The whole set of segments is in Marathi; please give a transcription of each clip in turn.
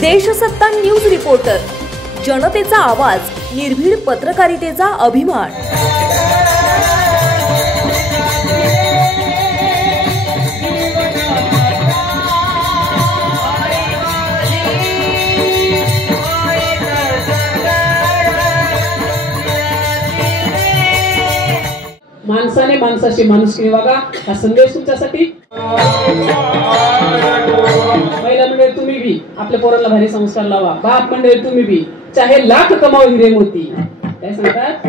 देशसत्ता न्यूज रिपोर्टर, जनतेचा आवाज, निर्भीड पत्रकारितेचा अभिमान। माणसाने माणसाशी माणुसकी वागा हा संदेश तुमच्यासाठी। महिला मंडळी तुम्ही भी आपल्या पोरांना भारी संस्कार लावा। बाप मंडळी तुम्ही भी चाहे लाख कमाओ हीरे मोती, काय सांगतात,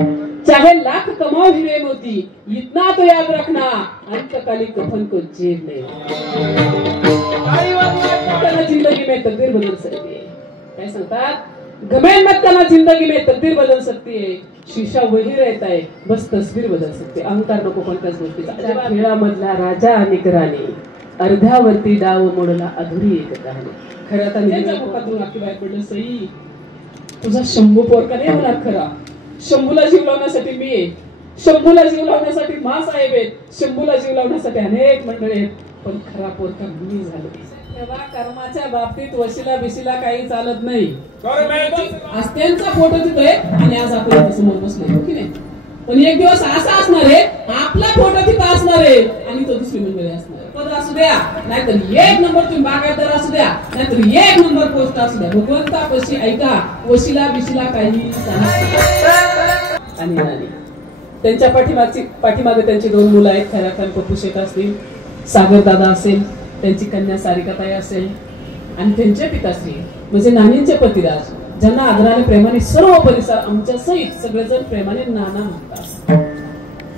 चाहे लाख कमाओ हीरे मोती, इतना तो याद रखना अंतकाली कफन को जेब नहीं। जिंदगी में तकदीर बदल सकती है, काय सांगतात, घमंड मत करना, जिंदगी में तकदीर बदल सकती है, शीशा वही रहता है बस तस्वीर बदल सकते। अहंकार नको कोणत्याच गोष्टीचा। खेळामधला राजा आणि राणी, अर्ध्यावरती डाव मोडला अधुरी एक कहाणी। खरं आता नेहमीच्या मुखातून आपली बाहेर पडलं, सई तुझा शंभू पोरका नाही होणार खरा। शंभूला जीव लावण्यासाठी मी आहे, शंभूला जीव लावण्यासाठी मासाहेब आहेत, शंभूला जीव लावण्यासाठी अनेक मंडळी आहेत, पण खरा पोरका मी झालो। तेव्हा कर्माच्या बाबतीत वशिला बिशिला काही चालत नाही। आज त्यांचा फोटो तिथं आहे आणि आज आपण समोर बसलोय, हो की नाही? पण एक दिवस असा असणार आहे, आपला फोटो तिथं असणार आहे आणि तो दुसरी मंडळी असणार आहे। पद असू द्या, नाहीतर एक नंबर तुम्ही बागायतदार असू द्या, नाहीतर एक नंबर पोस्ट असू द्या, भगवंतापाशी ऐका, वशिला बिशिला काही चालत आणि त्यांच्या पाठीमागे त्यांची दोन मुलं आहेत, खैराखान पप्पू शेख असतील, सागर दादा असेल, त्यांची कन्या सारिकाताई असेल आणि त्यांचे पिताश्री म्हणजे नानींचे पतिराज, ज्यांना आदराने प्रेमाने सर्व परिसर आमच्या सहित सगळेजण प्रेमाने नाना म्हणतात।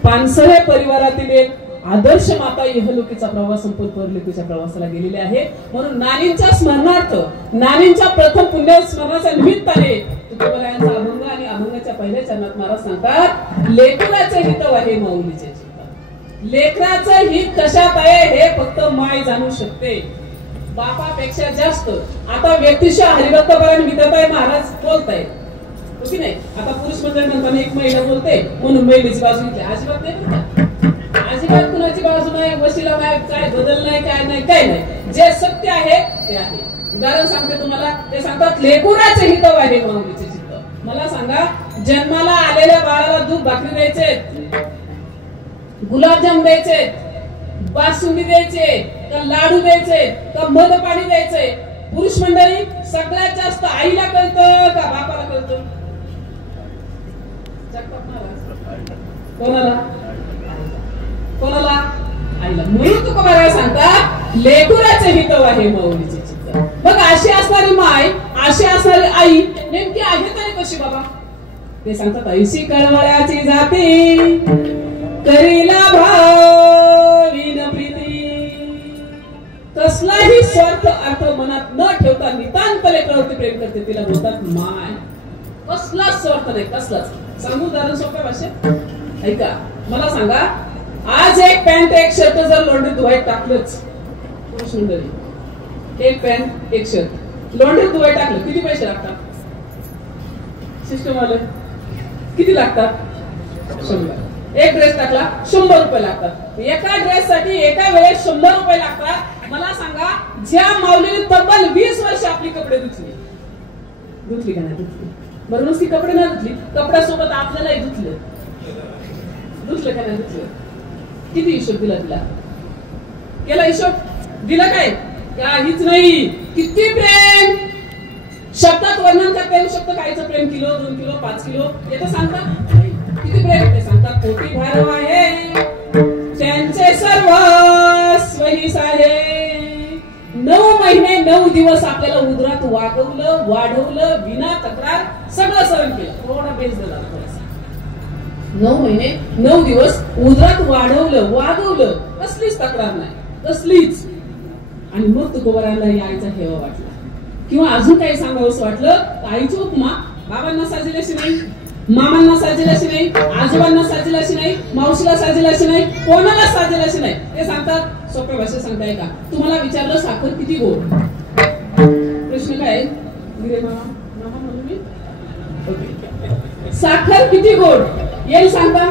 पानसरे परिवारातील एक आदर्श माता इहलोकीचा प्रवास संपून परलोकीच्या प्रवासाला गेलेले आहे। म्हणून नानींच्या स्मरणार्थ, नानींच्या प्रथम पुण्य स्मरणाच्या निमित्ताने तुकोबरायांचा अभंग आणि अभंगाच्या पहिल्या चरणात महाराज सांगतात, लेकराचे हित आहे माऊलीचे चित्त। लेकराचं हित कशात आहे हे फक्त माय जाणू शकते, बापापेक्षा जास्त। आता व्यक्तिशः हरिभक्तपरायण विधाताई महाराज बोलतायत, हो की नाही? आता पुरुष मंडळ म्हणताना एक महिला बोलते म्हणून महिलेची बाजू घेतली, अजिबात नाही बरं का? अजिबात कुणाची बाजू नाही, वशिला नाही, काय बदल नाही, काय नाही, काय नाही। जे सत्य आहे ते आहे। उदाहरण सांगते तुम्हाला, ते सांगतात लेकराचे हित आहे माऊलीचे चित्त। मला सांगा, जन्माला आलेल्या बाळाला दूध भाकरी द्यायचे, गुलाबजाम द्यायचे, बासुंदी द्यायचे, का लाडू द्यायचे, का मध पाणी द्यायचे? पुरुष मंडळी सगळ्यात जास्त आईला कळतं का बापाला कळतं? कोणाला? कोणाला? आईला। म्हणून तुकोबराय सांगतात, लेकराचे हित आहे माऊलीचे चित्त। मग अशी असणारी माय, अशी असणारी आई नेमकी आहे तरी कशी बाबा? ते सांगतात, ऐशी कळवळ्याची जाती करीला भावीन प्रीती, कसलाही स्वार्थ अर्थ मनात न ठेवता नितांत लेकरावरती प्रेम करते, तिला बोलतात माय। कसलाच स्वार्थ नाही, कसलाच। सांगू उदाहरण सोप्या भाषेत, ऐका। मला सांगा, आज एक पॅन्ट एक शर्ट जर लॉन्ड्रीत धुवायला टाकलंच, पुरुष मंडळी, एक पॅन्ट एक शर्ट लॉन्ड्रीत धुवायला टाकलं, किती पैसे लागतात? सिस्टम वाले किती लागतात? 100। एक ड्रेस टाकला 100 रुपये लागतात। एका ड्रेस साठी एका वेळेस 100 रुपये लागतात। मला सांगा, ज्या माऊलीने तब्बल 20 वर्ष आपली कपडे धुतली का नाही धुतली? बरं, नुसती कपडे नाही धुतली, कपड्यासोबत आपल्यालाही धुतलं का नाही धुतलं? किती हिशोब दिला तिला? केला हिशोब? दिला काय? काहीच नाही। किती प्रेम शब्दात वर्णन करता येऊ शकतं? काहीचं प्रेम किलो, 2 किलो, 5 किलो येतं सांगतात? किती प्रेम? ते सांगतात, पोटी भरव आहे त्यांचे सर्वस्व हिस आहे। 9 महिने 9 दिवस आपल्याला उदरात वागवलं, वाढवलं, विना तक्रार सगळं सहन केलं। थोडा बेस झाला थोडासा। 9 महिने 9 दिवस उदरात वाढवलं, वागवलं, कसलीच तक्रार नाही, कसलीच। आणि मग तुकोबरायांना या आईचा हेवा वाटला, किंवा अजून काही सांगावंसं वाटलं, आईची उपमा बाबांना साजेल अशी नाही, मामांना साजेल अशी नाही, आजोबांना साजेल अशी नाही, मावशीला साजेल अशी नाही, कोणाला साजेल अशी नाही। ते सांगतात, सोप्या भाषेत सांगताय का? तुम्हाला विचारलं साखर किती गोड, प्रश्न काय? गिरे मामा म्हणून मी, ओके, साखर किती गोड येईल सांगता?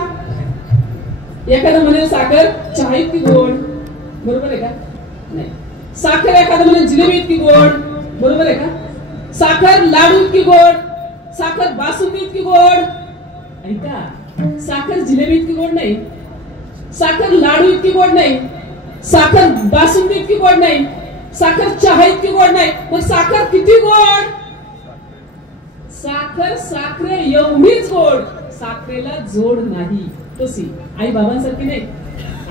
एखादं म्हणेल साखर चहा इतकी गोड, बरोबर आहे का? नाही। साखर एखादं म्हणेल जिलेबी इतकी गोड, बरोबर आहे का? साखर लाडू इतकी गोड, साखर बासुंदी इतकी गोड, ऐका साखर जिलेबी इतकी गोड नाही, साखर लाडू इतकी गोड नाही, साखर बासुंदी इतकी गोड नाही, साखर चहा इतकी गोड नाही. मग साखर किती गोड? साखर साखरे एवढीच गोड, साखरेला जोड नाही. तशी आई बाबांसारखी नाही,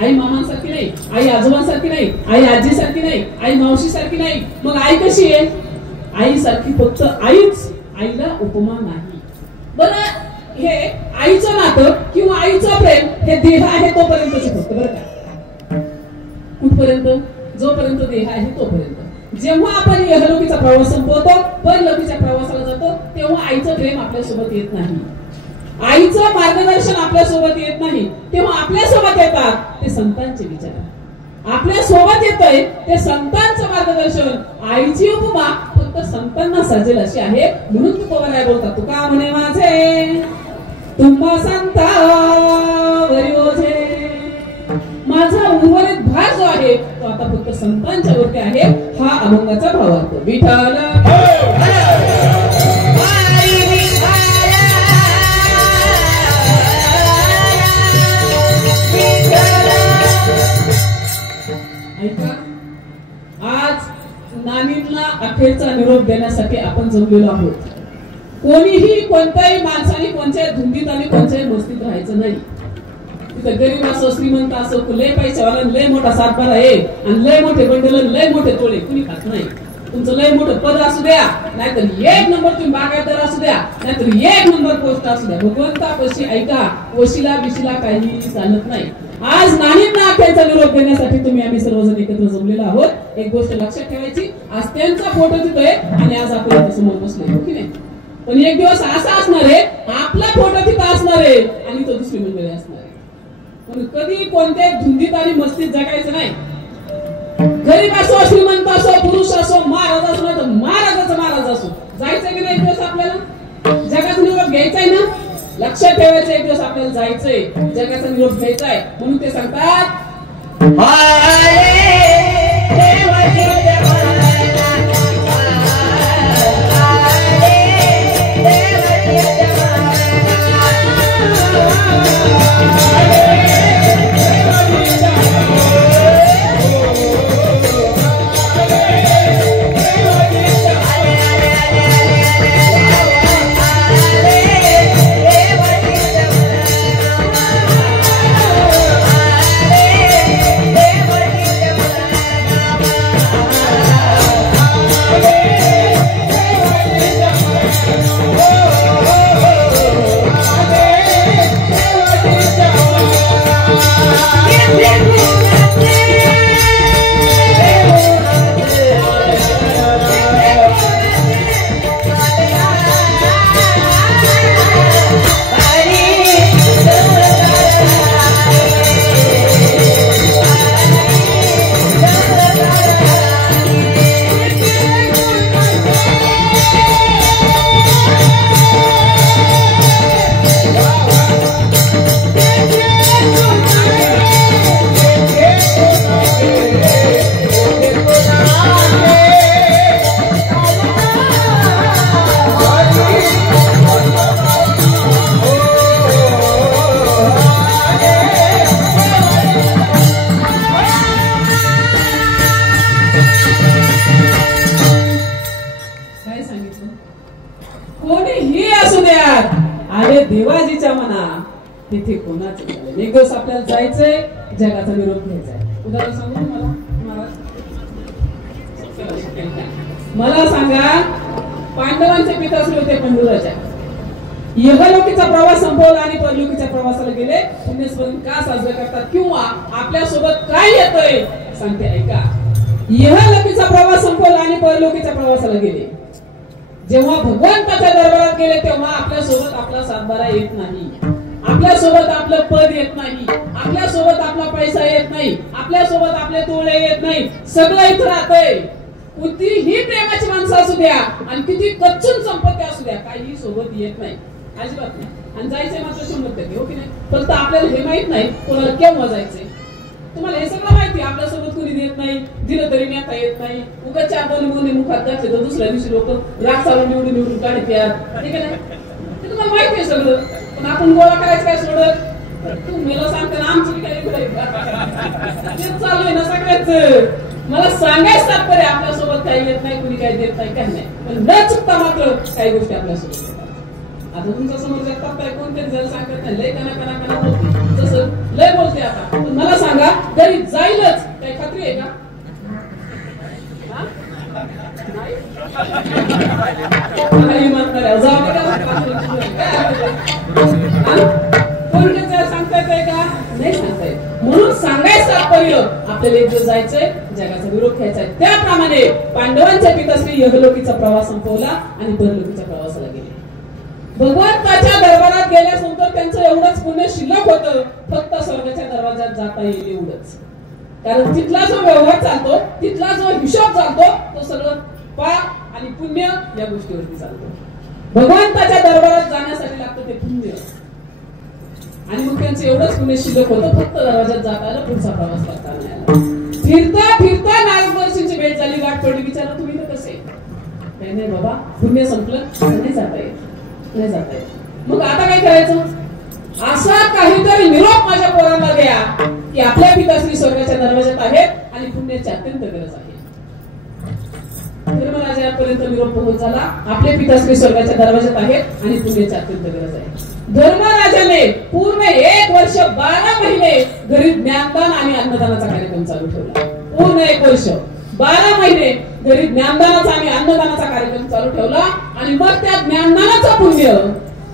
आई मामांसारखी नाही, आई आजोबांसारखी नाही, आई आजीसारखी नाही, आई मावशीसारखी नाही. मग आई कशी आहे? आई सारखी फक्त आईच, आईला उपमा नाही. बरं हे आईचं नातं किंवा आईचं प्रेम हे देह आहे तोपर्यंतच फक्त. बरं का कुठपर्यंत? जोपर्यंत देह आहे तोपर्यंत. जेव्हा आपण इहलोकीचा प्रवास संपवतो, परलोकीच्या प्रवासाला जातो, तेव्हा आईचं प्रेम आपल्यासोबत येत नाही, आईचं मार्गदर्शन आपल्यासोबत येत नाही. तेव्हा आपल्यासोबत येतात ते संतांचे विचार, आपल्या सोबत येतंय ते संतांचं मार्गदर्शन. आईची उपमा फक्त संतांना साजेल अशी आहे. म्हणून तुकोबाराय बोलतात, तुका म्हणे माझे तुम्हा संतावरी ओझे. माझा उर्वरित भार जो आहे तो आता फक्त संतांच्या वरती आहे. हा अभंगाचा भावार्थ. विठ्ठल ऐका, आज नानींना अखेरचा निरोप देण्यासाठी आपण जमलेलो आहोत. कोणीही कोणत्याही माणसाने कोणत्याही धुंदीत आणि कोणत्याही मस्तीत राहायचं नाही. तिथे गरीब असो श्रीमंत असो, लय पैशावाला लय मोठा सातबारा आहे आणि लय मोठे बंडल लय मोठे तोळे कुणी खात नाही. तुमचं लय मोठं पद असू द्या, नाहीतर एक नंबर तुम्ही बागायतदार असू द्या, नाहीतर एक नंबर पोस्ट असू द्या, भगवंतापाशी ऐका वशिला बिशिला काही चालत नाही. आज नानींना अखेरचा निरोप देण्यासाठी तुम्ही आम्ही सर्वजण एकत्र जमलेलो आहोत. एक गोष्ट लक्षात ठेवायची, आज त्यांचा फोटो तिथं आहे आणि आज आपण इथे समोर बसलोय, हो की नाही? पण एक दिवस असा असणार आहे, आपला फोटो तिथं असणार आहे आणि तो दुसरी मंडळी असणार आहे. पण कधी कोणत्या धुंदीत आणि मस्तीत जगायचं नाही. गरीब असो श्रीमंत असो, पुरुष असो, महाराज असो, नाही तर महाराजाचा महाराज असो, जायचंय की नाही एक दिवस आपल्याला? जगाचा निरोप घ्यायचाय ना? लक्षात ठेवायचं, एक दिवस आपल्याला जायचंय, जगाचा निरोप घ्यायचाय. म्हणून ते सांगतात देवाजीच्या मना तिथे कोणाचं झालं. एक दिवस आपल्याला जायचंय, जगाचा निरोप घ्यायचा. उदाहरण सांगू मला सांगा, पांडवांचे पिताश्री होते पंढुराच्या. इहलोकीचा प्रवास संपवला आणि परलोकीच्या प्रवासाला गेले. पुण्यस्मरण का साजरा करतात किंवा आपल्या सोबत काय येतंय सांगते, ऐका. इहलोकीचा प्रवास संपवला आणि परलोकीच्या प्रवासाला गेले. जेव्हा भगवंताच्या दरबारात गेले तेव्हा आपल्या सोबत आपला सातबारा येत नाही, आपल्या सोबत आपलं पद येत नाही, आपल्या सोबत आपला पैसा येत नाही, आपल्या सोबत आपले तोळे येत नाही. सगळं इथं राहतंय. कितीही प्रेमाची माणसं असू द्या आणि किती कच्चून संपत्ती असू द्या, काही सोबत येत नाही, अजिबात नाही. आणि जायचंय मात्र 100%, हो की नाही? फक्त आपल्याला हे माहित नाही कोणाला केव्हा जायचंय. तुम्हाला हे सगळं माहिती, आपल्यासोबत कोणी देत नाही, दिलं तरी नेता येत नाही, उगाच 4 बोलून मुखात घातले तर दुसऱ्या दिवशी लोक राग चालून निवडून काढत यार, ठीक आहे ना? ते तुम्हाला माहिती आहे सगळं. पण आपण गोळा करायचं काय सोडत? तुम्हाला सांगते ना आमची काय तेच चालू आहे ना सगळ्याच. मला सांगायचं तात्पर्य आपल्यासोबत काही येत नाही, कुणी काही देत नाही, काही नाही, पण न चुकता मात्र काही गोष्टी आपल्यासोबत येतात. आता तुमच्या समोर जगतात काय कोणतेच जण सांगत नाही, लय कना बोलते, जसं लय बोलते. आता पण मला सांगा, घरी जाईलच काही खात्री आहे का? सांगताय का? नाही सांगताय. म्हणून सांगायचं तात्पर्य आपल्याला एक दिवस जायचंय, जगाचा विरोध घ्यायचाय. त्याप्रमाणे पांडवांच्या पिताश्री यहलोकीचा प्रवास संपवला आणि परलोकीच्या प्रवासाला गेले. भगवंताच्या दरबारात गेल्यानंतर त्यांचं एवढंच पुण्य शिल्लक होतं, फक्त स्वर्गाच्या दरवाजात जाता येईल एवढंच. कारण तिथला जो व्यवहार चालतो, तिथला जो हिशोब चालतो, तो सगळं पाप आणि पुण्य या गोष्टीवरती चालतो. भगवंताच्या दरबारात जाण्यासाठी लागतं ते पुण्य, आणि मग त्यांचं एवढंच पुण्य शिल्लक होतं, फक्त दरवाजात जाताना पुढचा प्रवास करता नाही आला. फिरता नारद महर्षींची भेट झाली, वाट पडली, विचारा तुम्ही तर कसे? काही नाही बाबा, पुण्य संपलं, नाही जाता येत. मग आता काय करायचं? असा काहीतरी निरोप माझ्या पोरांना द्या की आपल्या पिताश्री स्वर्गाच्या दरवाजात आहेत आणि पुण्याची अत्यंत गरज आहे. धर्मराजापर्यंत निरोप पोहोच झाला, आपले पिताश्री स्वर्गाच्या दरवाजात आहेत आणि पुण्याची अत्यंत गरज आहे. धर्मराजाने पूर्ण 1 वर्ष 12 महिने घरी ज्ञानदान आणि अन्नदानाचा कार्यक्रम चालू ठेवला. पूर्ण 1 वर्ष 12 महिने घरी ज्ञानदानाचा आणि अन्नदानाचा कार्यक्रम चालू ठेवला. आणि मग त्या ज्ञानदानाचं पुण्य,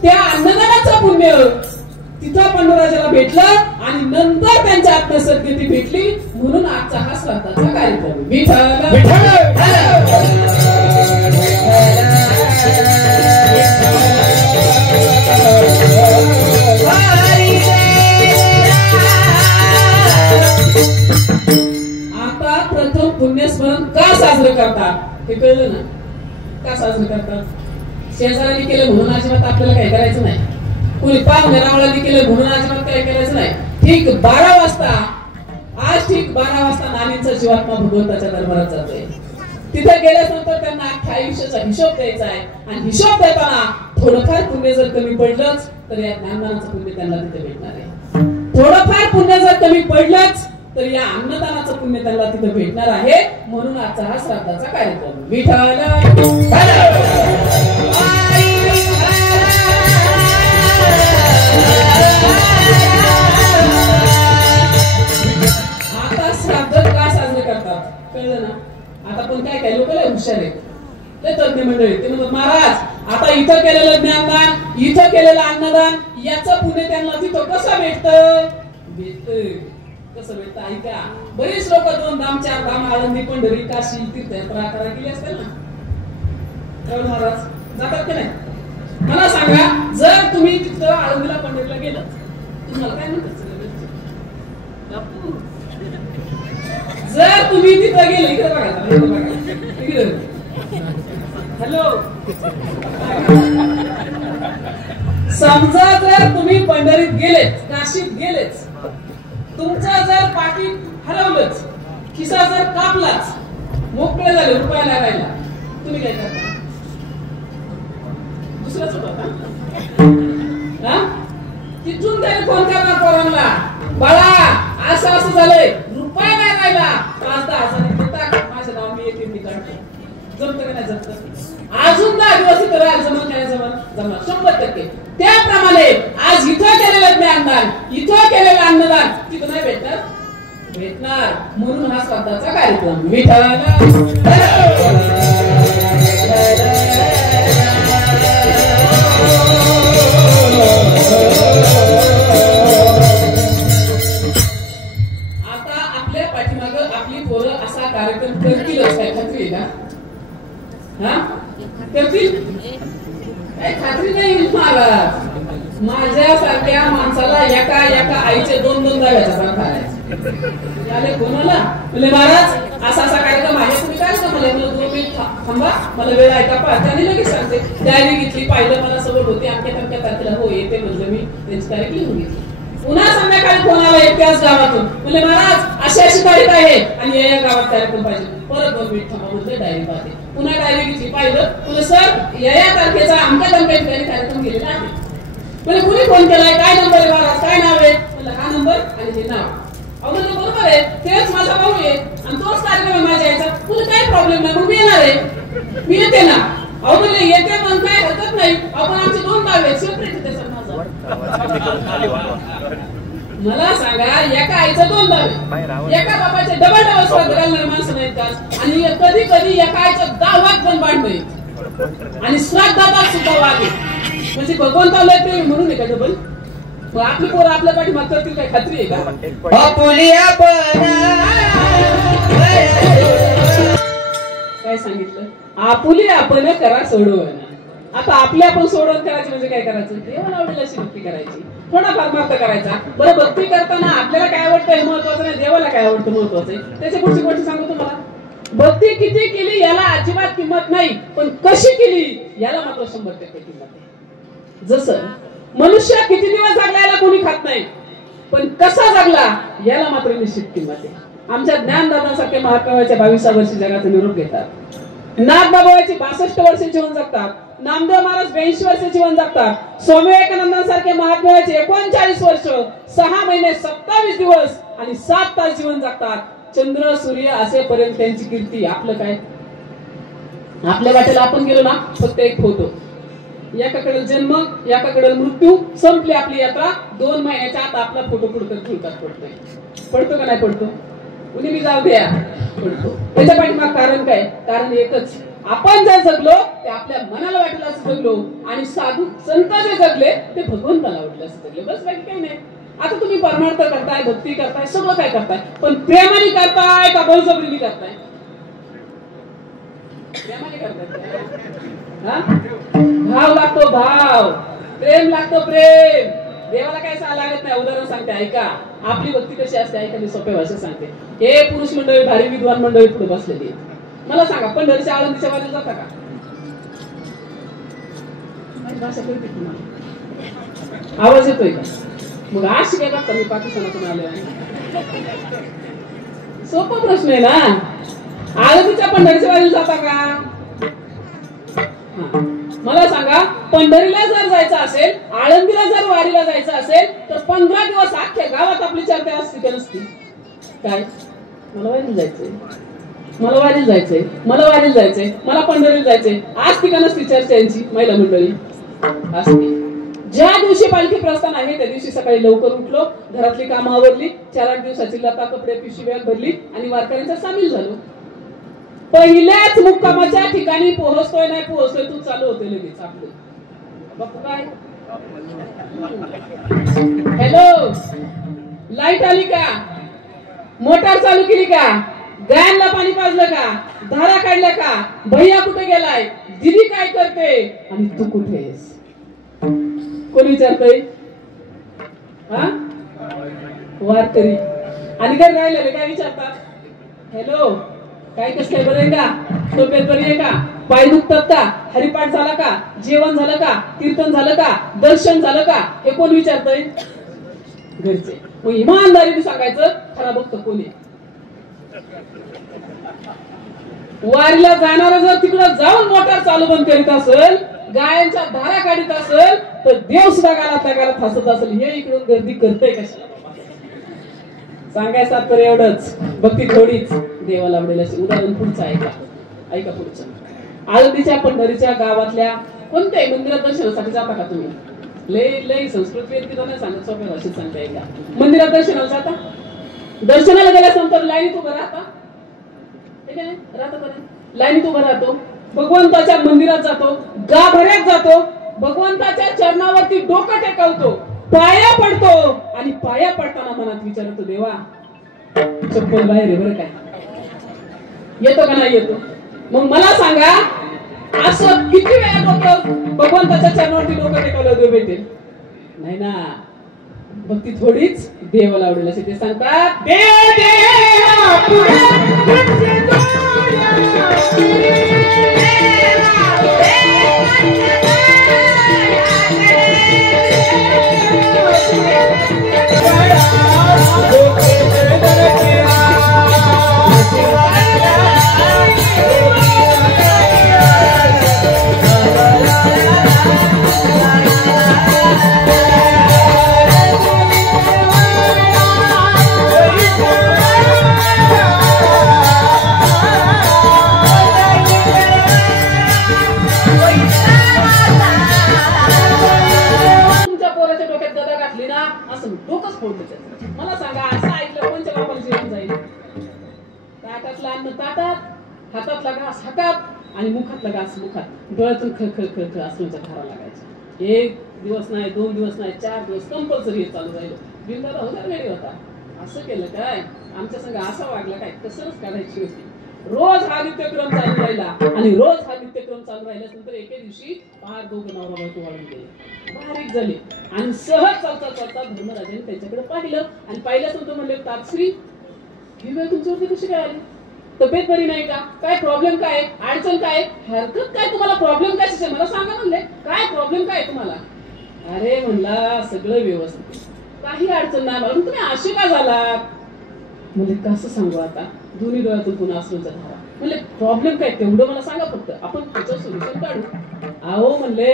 त्या अन्नदानाचं पुण्य तिथं पांडुराजाला भेटलं आणि नंतर त्यांच्या आत्मसद्गती भेटली. म्हणून आजचा हा श्राद्धाचा कार्यक्रम. आता प्रथम पुण्यस्मरण का साजरं करतात हे कळलं ना? का साजरं करतात? शेजाऱ्यांनी केलं म्हणून अजिबात आपल्याला काही करायचं नाही, कोणी पाहुण्या रावळांनी केलं म्हणून अजिबात काही करायचं नाही. ठीक 12 वाजता, आज ठीक 12 वाजता नानींचा जीवात्मा भगवंताच्या दरबारात जातोय. तिथे गेल्यानंतर त्यांना अख्ख्या आयुष्याचा हिशोब द्यायचा आहे. आणि हिशोब देताना थोडंफार पुण्य जर कमी पडलंच तर या ज्ञानदानाचं पुण्य त्यांना तिथे भेटणार आहे. थोडंफार पुण्य जर कमी पडलंच तर या अन्नदानाचं पुण्य त्यांना तिथे भेटणार आहे. म्हणून आजचा हा श्राद्धाचा कार्यक्रम. विठ्ठल आता श्राद्ध का साजरे करतात कळलं ना? आता पण काय लोक लय हुशार आहेत, लय तज्ञ मंडळी. ते म्हणतात महाराज आता इथं केलेलं ज्ञानदान, इथं केलेलं अन्नदान याचं पुण्य त्यांना तिथं कसं भेटतं? कसं भेटतं ऐका. बरीच लोक 2 धाम 4 धाम आळंदी पंढरी काशी तीर्थयात्रा करायला गेली असतील ना महाराज, जातात की नाही? मला सांगा, जर तुम्ही तिथं आळंदीला पंढरीला गेलं तुम्हाला काय म्हणतात? जर तुम्ही तिथं गेले, इकडे बघा, हॅलो, समजा जर तुम्ही पंढरीत गेलेच, काशीत गेलेच, तुमचं जर पाकिट हरवलंच, खिसा जर कापलाच, मोकळे झाले, रुपया नाही राहिला, तुम्ही काय करता? दुसराच होता. तिथून त्याने फोन करणार पोरांना, बाळा असं असं झालंय, रुपया नाही राहिला, 5-10 हजार देतात, माझं नाव मी येते, मी काढतो. जमतं का नाही जमतं? अजून 10 दिवस इथं राहायला जमत नाही, जमणार 100%. त्याप्रमाणे आज इथं केलेलं ज्ञानदान, इथं केलेलं अन्नदान तिथं नाही भेटणार. म्हणून हा श्राद्धाचा कार्यक्रम. आता आपल्या पाठीमागं आपली पोरं असा कार्यक्रम करतीलच, काय खात्री आहे का? करतील? काय खात्री नाही महाराज. माझ्यासारख्या माणसाला एका आईचे 2-2 जाव्याचा सारखा आहे. कोणाला म्हणजे महाराज असा कार्यक्रम आहे, तुम्ही काय का मला 2 मिनिट थांबा, मला वेळ आहे का? त्याने लगेच सांगते, डायरी घेतली, पाहिलं, मला सवड होती, अमक्या तारखेला हो येते म्हणलं, मी त्यांची तारीख लिहून घेतली. पुन्हा संध्याकाळी फोन आला त्याच गावातून, म्हणजे महाराज अशी अशी तारीख आहे आणि या गावात कार्यक्रम पाहिजे. परत 2 मिनिट थांबा बोलते, डायरी पाहते. पुन्हा डायरी घेतली, पाहिलं म्हणजे सर या तारखेचा आमच्या दमक्या ठिकाणी कार्यक्रम केलेला आहे. म्हणजे कुणी फोन केलाय, काय नंबर आहे महाराज, काय नाव आहे, म्हणलं हा नंबर आणि हे नाव. अहो म्हणजे बरोबर आहे, तेच माझा भाऊ आहे आणि तोच कार्यक्रम आहे माझ्या यायचा. तुला काही प्रॉब्लेम नाही, मग मी येणार आहे, मी येते ना. अहो म्हणजे येते पण काय हरकत नाही, आपण आमचे 2 गाव आहेत, सेपरेट आहे त्याचा माझा. मला सांगा, एका आईचं 2 गाव, एका बाबाचे डबल श्राद्ध घालणारे माणसं नाहीत का? आणि कधी कधी एका आईचं गावात पण भांडण आणि श्राद्धात सुद्धा वागे. म्हणजे भगवंताला प्रेम म्हणून आहे का डबल? मग आपली पोरं आपल्या पाठीमाग करतील काय खात्री आहे का? काय सांगितलं? आपुली आपण करा सोडवणं. आता आपली आपण सोडवण करायची म्हणजे काय करायचं? देवाला आवडेल अशी भक्ती करायची, थोडाफार मार्ग करायचा. बरं भक्ती करताना आपल्याला काय आवडतं हे महत्वाचं नाही, देवाला काय आवडतं महत्वाचं आहे. त्याची पुढची गोष्ट सांगू तुम्हाला. भक्ती किती केली याला अजिबात किंमत नाही, पण कशी केली याला मात्र 100% किंमत आहे. जसं मनुष्य किती दिवस जगला याला कोणी खात नाही, पण कसा जगला याला मात्र निश्चित किंमत आहे. आमच्या ज्ञानदादांसारखे महात्माच्या 22व्या वर्षी जगाचा निरोप घेतात. नाथबाबाची 62 वर्ष जीवन जगतात. नामदेव महाराज 82 वर्ष जीवन जगतात. स्वामी विवेकानंदांसारखे महात्माचे 39 वर्ष 6 महिने 27 दिवस आणि 7 तास जीवन जगतात. चंद्र सूर्य असेपर्यंत त्यांची कीर्ती. आपलं काय? आपल्या वाटेला आपण गेलो ना, फक्त एक फोटो, एकाकडे जन्म एकाकडे मृत्यू, संपली आपली यात्रा. 2 महिन्याच्या आत आपला फोटो पुढकर झुलकात पडतोय. पडतो का नाही पडतो? कुणी मी जाऊ द्या, पडतो. त्याच्या पाठीमाग कारण काय? कारण एकच, आपण जे जगलो ते आपल्या मनाला वाटलं असं जगलो आणि साधू संत जे जगले ते भगवंताला वाटलं असं जगले. बस बाकी काही नाही. आता तुम्ही परमार्थ करताय, भक्ती करताय, सगळं काय करताय, पण प्रेमाने करताय का बळजबरीने करताय? प्रेमाने करताय. भाव लागतो, भाव, प्रेम लागतो, प्रेम. देवाला काय लागत नाही. उदाहरण सांगते, ऐका. आपली भक्ती कशी असते ऐका, मी सोप्या भाषेत सांगते. हे पुरुष मंडळी, भारी विद्वान मंडळी पुढे बसलेली. मला सांगा, पंढरीच्या आळंदीच्या बाजूला जाता का? माझी भाषा कळते तुम्हाला? आवाज येतोय का? मग आज शिकाय का? मी पाकिस्तानातून आले आहे. सोपा प्रश्न आहे ना. आळंदीच्या पंढरीच्या बाजूला जाता का? मला सांगा, पंढरीला जर जायचं असेल, आळंदीला जर वारीला जायचं असेल तर 15 दिवस अख्ख्या गावात आपली चर्चा असते का नसती? काय? मला वारीला जायचंय, मला वारीला जायचंय, मला वारीला जायचंय, मला पंढरीला जायचंय. आज ती का नसती चर्चा यांची? महिला मंडळी असते. ज्या दिवशी पालखी प्रस्थान आहे त्या दिवशी सकाळी लवकर उठलो, घरातली कामं आवरली, 4-8 दिवसाची लता कपडे पिशवी बॅग भरली आणि वारकऱ्यांचा सामील झालो. पहिल्याच मुक्कामाच्या ठिकाणी पोहोचतोय नाही पोहोचतोय तू चालू होते लगेच आपलं. बापू काय? हॅलो, लाईट आली का? मोटार चालू केली का? गायांना पाणी पाजलं का? धारा काढल्या का? भैया कुठे गेलाय? दिदी काय करते? आणि तू कुठे आहेस? कोण विचारतोय? हा, वारकरी. आणि घर राहिलेले काय विचारतात? हॅलो, काय कसं बरं आहे का? तब्येत बरी आहे का? पाय दुखतात का? हरिपाठ झाला का? जेवण झालं का? कीर्तन झालं का? दर्शन झालं का? हे कोण विचारतंय? घरचे. मग इमानदारीने सांगायचं, खरा भक्त कोण आहे? वारीला जाणारा जर तिकडं जाऊन मोटार चालू बंद करीत असेल, गायांच्या धारा काढीत असेल, तर देव सुद्धा गाला हसत असेल. हे इकडून गर्दी करतय कशाला? सांगायचं तर एवढंच, भक्ती थोडीच, देवाला आवडेल अशी. उदाहरण पुढचं ऐका, ऐका पुढचं. आळंदीच्या पंढरीच्या गावातल्या कोणत्याही मंदिरात दर्शनासाठी जाता का तुम्ही? लय संस्कृत व्यक्ती नाही सांगत, सोप्या भाषेत सांगता. ऐका, मंदिरात दर्शनाला जाता, दर्शनाला गेल्यानंतर लाईनीत उभं राहता, लाईनीत उभं राहतो, भगवंताच्या मंदिरात जातो, गाभाऱ्यात जातो, भगवंताच्या चरणावरती डोकं टेकवतो, पाया पडतो आणि पाया पडताना मनात विचारतो, देवा चप्पल बाहेर आहे बरं काय? येतो का नाही येतो? मग मला सांगा, असं किती वेळा लोक भगवंताच्या चरणावरती डोकं टेकवलं देव भेटेल? नाही ना. भक्ती थोडीच, देवाला आवडेल असे ते सांगतात. हातातला घास हातात आणि मुखातला घास मुखात, डोळ्यातून खळखळ असल्याचा धारा लागायचा. एक दिवस नाही, 2 दिवस नाही, 4 दिवस कंपल्सरी हे चालू राहिलं. बिनदादा होणार रेडी होता. असं केलं काय, आमच्या संग असा वागला काय, कसरच काढायची होती. रोज हा नित्यक्रम चालू राहिला आणि रोज हा नित्यक्रम चालू राहिल्यानंतर एके दिवशी फार दोघं नवरा बायको वाढून गेले, बारीक झाले आणि सहज चालता चालता धर्मराजाने त्यांच्याकडे पाहिलं आणि पाहिल्यानंतर म्हणले, तापश्री ही वेळ तुमच्यावरती कशी काय आली? तब्येत बरी नाही का? काय प्रॉब्लेम काय, अडचण काय, हरकत काय, तुम्हाला प्रॉब्लेम काय मला सांगा म्हणले. काय प्रॉब्लेम काय तुम्हाला? अरे म्हणला सगळं व्यवस्थित, काही अडचण नाही, म्हणून तुम्ही असे का झालात? म्हणजे कसं सांगू आता, दोन्ही डोळ्यातून पुन्हा असूनचा धारा. म्हणले प्रॉब्लेम काय तेवढं मला सांगा, फक्त आपण त्याचं सोल्युशन काढू. अहो म्हणले,